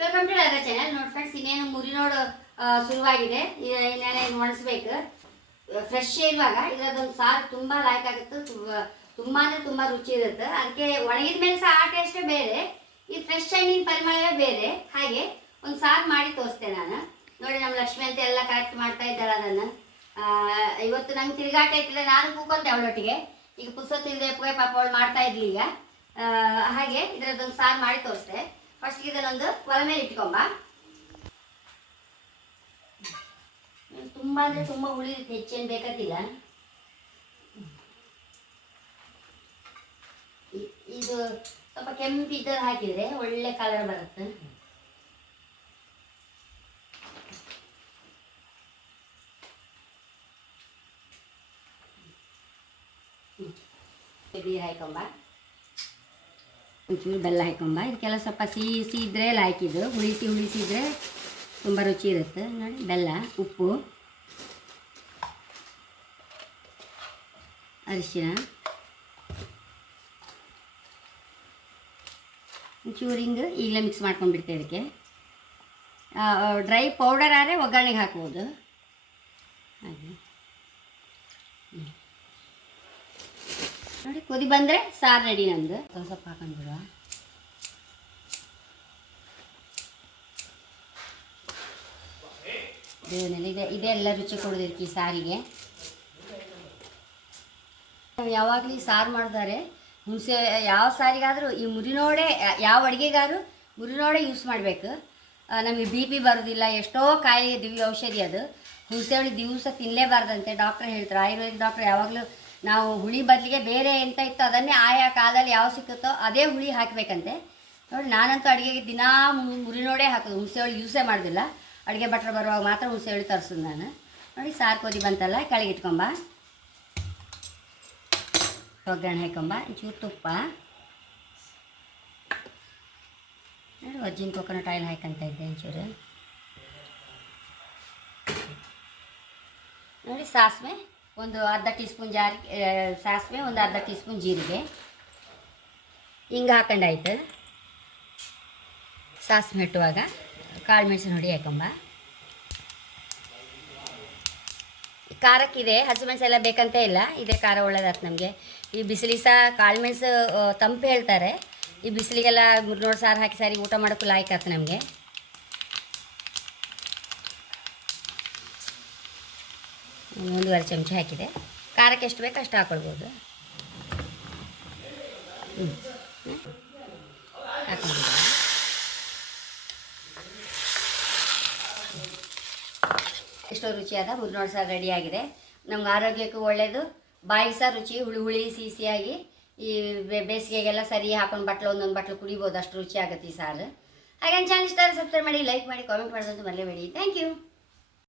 Welcome to Radha channel. ನೋಡಿ friends, ಇನ್ನೇನು ಮುರಿನೋಡು ಶುರುವಾಗಿದೆ. ಇನ್ನೇನು ಒಣಸ್ಬೇಕು. ಫ್ರೆಶ್ ಇರುವಾಗ ಇದರದೊಂದು ಸಾರು ತುಂಬ ಲೈಕ್ ಆಗುತ್ತೆ. ತುಂಬ ಅಂದರೆ ತುಂಬ ರುಚಿ ಇರುತ್ತೆ. ಅದಕ್ಕೆ ಒಣಗಿದ ಮೇಲೆ ಸಹ ಆ ಟೇಸ್ಟೇ ಬೇರೆ, ಈ ಫ್ರೆಶ್ ಹಣ್ಣಿನ ಪರಿಮಳವೇ ಬೇರೆ. ಹಾಗೆ ಒಂದು ಸಾರು ಮಾಡಿ ತೋರಿಸ್ತೇನೆ ನಾನು. ನೋಡಿ, ನಮ್ಮ ಲಕ್ಷ್ಮಿ ಅಂತ ಎಲ್ಲ ಕರೆಕ್ಟ್ ಮಾಡ್ತಾ ಇದ್ದಾಳೆ ಅದನ್ನು. ಇವತ್ತು ನಂಗೆ ತಿರುಗಾಟ ಇಟ್ಟಿದೆ, ನಾನು ಕೂಕೊಂತೆ ಅವಳೊಟ್ಟಿಗೆ. ಈಗ ಪುಸ್ತಕ ಇಲ್ಲದೆ ಪಾಪ ಅವಳು ಮಾಡ್ತಾ ಇದ್ಲಿ ಈಗ. ಹಾಗೆ ಇದರದ್ದೊಂದು ಸಾರು ಮಾಡಿ ತೋರಿಸ್ತೆ. ಫಸ್ಟ್ ಇದನ್ನೊಂದು ಒಲೆ ಮೇಲೆ ಇಟ್ಕೊಂಬ. ತುಂಬ ಅಂದರೆ ತುಂಬ ಉಳಿರುತ್ತೆ, ಹೆಚ್ಚೇನು ಬೇಕಾದಿಲ್ಲ. ಇದು ಸ್ವಲ್ಪ ಕೆಂಪಿದ್ದದ್ದು ಹಾಕಿದರೆ ಒಳ್ಳೆ ಕಲರ್ ಬರುತ್ತೆ. ನೀರು ಹಾಕೊಂಬ, ಒಂಚೂರು ಬೆಲ್ಲ ಹಾಕೊಂಬ. ಇದಕ್ಕೆಲ್ಲ ಸ್ವಲ್ಪ ಸಿಹಿ ಇದ್ದರೆ ಎಲ್ಲ ಹಾಕಿದ್ದು, ಹುಳಿಸಿದ್ರೆ ತುಂಬ ರುಚಿ ಇರುತ್ತೆ. ನೋಡಿ, ಬೆಲ್ಲ, ಉಪ್ಪು, ಅರಿಶಿನ, ಒಂಚೂರು ಹಿಂಗೆ ಈಗಲೇ ಮಿಕ್ಸ್ ಮಾಡ್ಕೊಂಡ್ಬಿಡ್ತೇವೆ. ಇದಕ್ಕೆ ಡ್ರೈ ಪೌಡರ್ ಆದರೆ ಒಗ್ಗರಣೆಗೆ ಹಾಕ್ಬೋದು. ಹಾಗೆ ನೋಡಿ, ಕುದಿ ಬಂದರೆ ಸಾರು ರೆಡಿ ನಮ್ಮದು. ಒಂದು ಸ್ವಲ್ಪ ಹಾಕೊಂಡ್ಬಿಡುವ. ಇದೆ ಎಲ್ಲ ರುಚಿ ಕೊಡೋದಕ್ಕೆ ಈ ಸಾರಿಗೆ. ಯಾವಾಗಲೂ ಈ ಸಾರು ಮಾಡಿದ್ದಾರೆ ಹುಣಸೆ, ಯಾವ ಸಾರಿಗಾದರೂ ಈ ಮುರಿನೋಡೆ, ಯಾವ ಅಡುಗೆಗಾದ್ರೂ ಮುರಿನೋಡೆ ಯೂಸ್ ಮಾಡಬೇಕು. ನಮಗೆ BP ಬರೋದಿಲ್ಲ. ಎಷ್ಟೋ ಕಾಯಿಲೆ ದಿವ್ಯ ಔಷಧಿ ಅದು. ಹುಣಸೆ ಹುಳಿ ದಿವಸ ತಿನ್ನಲೇಬಾರ್ದಂತೆ ಡಾಕ್ಟ್ರ್ ಹೇಳ್ತಾರೆ. ಆಯುರ್ವೇದಿಕ್ ಡಾಕ್ಟ್ರ್ ಯಾವಾಗಲೂ ನಾವು ಹುಳಿ ಬದಲಿಗೆ ಬೇರೆ ಎಂತ ಇತ್ತು ಅದನ್ನೇ ಆಯಾ ಕಾಲದಲ್ಲಿ ಯಾವ ಸಿಕ್ಕುತ್ತೋ ಅದೇ ಹುಳಿ ಹಾಕಬೇಕಂತೆ. ನೋಡಿ, ನಾನಂತೂ ಅಡುಗೆಗೆ ದಿನಾ ಮುರಿನೋಡೆ ಹಾಕೋದು, ಹುಣಸೆ ಹುಳಿ ಯೂಸೇ ಮಾಡೋದಿಲ್ಲ. ಅಡುಗೆ ಭಟ್ರು ಬರುವಾಗ ಮಾತ್ರ ಹುಣಸೆ ಹುಳಿ ತರಿಸೋದು ನಾನು. ನೋಡಿ, ಸಾರು ಕೊದಿ ಬಂತಲ್ಲ, ಕೆಳಗೆ ಇಟ್ಕೊಂಬ. ಒಗ್ಗರಣೆ ಹಾಕೊಂಬ, ಒಂಚೂರು ತುಪ್ಪ, ನೋಡಿ ವರ್ಜಿನ್ ಕೊಕೊನಟ್ ಆಯಿಲ್ ಹಾಕಂತ ಇದ್ದೆ ಒಂಚೂರು. ನೋಡಿ, ಸಾಸಿವೆ ಒಂದು ಅರ್ಧ ಟೀ ಸ್ಪೂನ್ ಸಾಸಿವೆ, ಒಂದು ಅರ್ಧ ಟೀ ಸ್ಪೂನ್ ಜೀರಿಗೆ, ಹಿಂಗೆ ಹಾಕೊಂಡಾಯ್ತು. ಸಾಸಿವೆ ಇಟ್ಟುವಾಗ ಕಾಳು ಮೆಣಸಿನ ಹುಡಿ ಹಾಕೊಂಬ. ಖಾರಕ್ಕಿದೆ, ಹಸಿಮೆಣಸು ಎಲ್ಲ ಬೇಕಂತ ಇಲ್ಲ, ಇದೇ ಖಾರ ಒಳ್ಳೇದಾಯ್ತು ನಮಗೆ. ಈ ಬಿಸಿಲಿಗೆ ಸಹ ಕಾಳು ಮೆಣಸು ತಂಪು ಹೇಳ್ತಾರೆ. ಈ ಬಿಸಿಲಿಗೆಲ್ಲ ಮುರಿನೋಡು ಸಾರು ಹಾಕಿ ಸಾರಿ ಊಟ ಮಾಡೋಕ್ಕೂ ಲಾಯ್ಕಾಯ್ತು ನಮಗೆ. ಒಂದೂವರೆ ಚಮಚ ಹಾಕಿದೆ. ಖಾರಕ್ಕೆ ಎಷ್ಟು ಬೇಕು ಅಷ್ಟು ಹಾಕ್ಕೊಳ್ಬೋದು. ಹಾಕೊಂಡು ಎಷ್ಟೋ ರುಚಿಯಾದ ಮುರಿನೋಡು ಸಾರು ರೆಡಿಯಾಗಿದೆ. ನಮ್ಗೆ ಆರೋಗ್ಯಕ್ಕೂ ಒಳ್ಳೆಯದು, ಬಾಯಿಗೆ ಸಹ ರುಚಿ, ಹುಳಿ ಸಿಹಿಯಾಗಿ. ಈ ಬೇಸಿಗೆಗೆಲ್ಲ ಸರಿ ಹಾಕೊಂಡು ಒಂದೊಂದು ಬಟ್ಲು ಕುಡಿಬೋದು, ಅಷ್ಟು ರುಚಿ ಆಗುತ್ತೆ ಈ ಸಾರು. ಹಾಗೆ ಚಾನಲ್ ಇಷ್ಟ ಆದರೆ ಸಬ್ಸ್ಕ್ರೈಬ್ ಮಾಡಿ, ಲೈಕ್ ಮಾಡಿ, ಕಾಮೆಂಟ್ ಮಾಡೋದಂತೂ ಮರೆಯಬೇಡಿ. Thank you.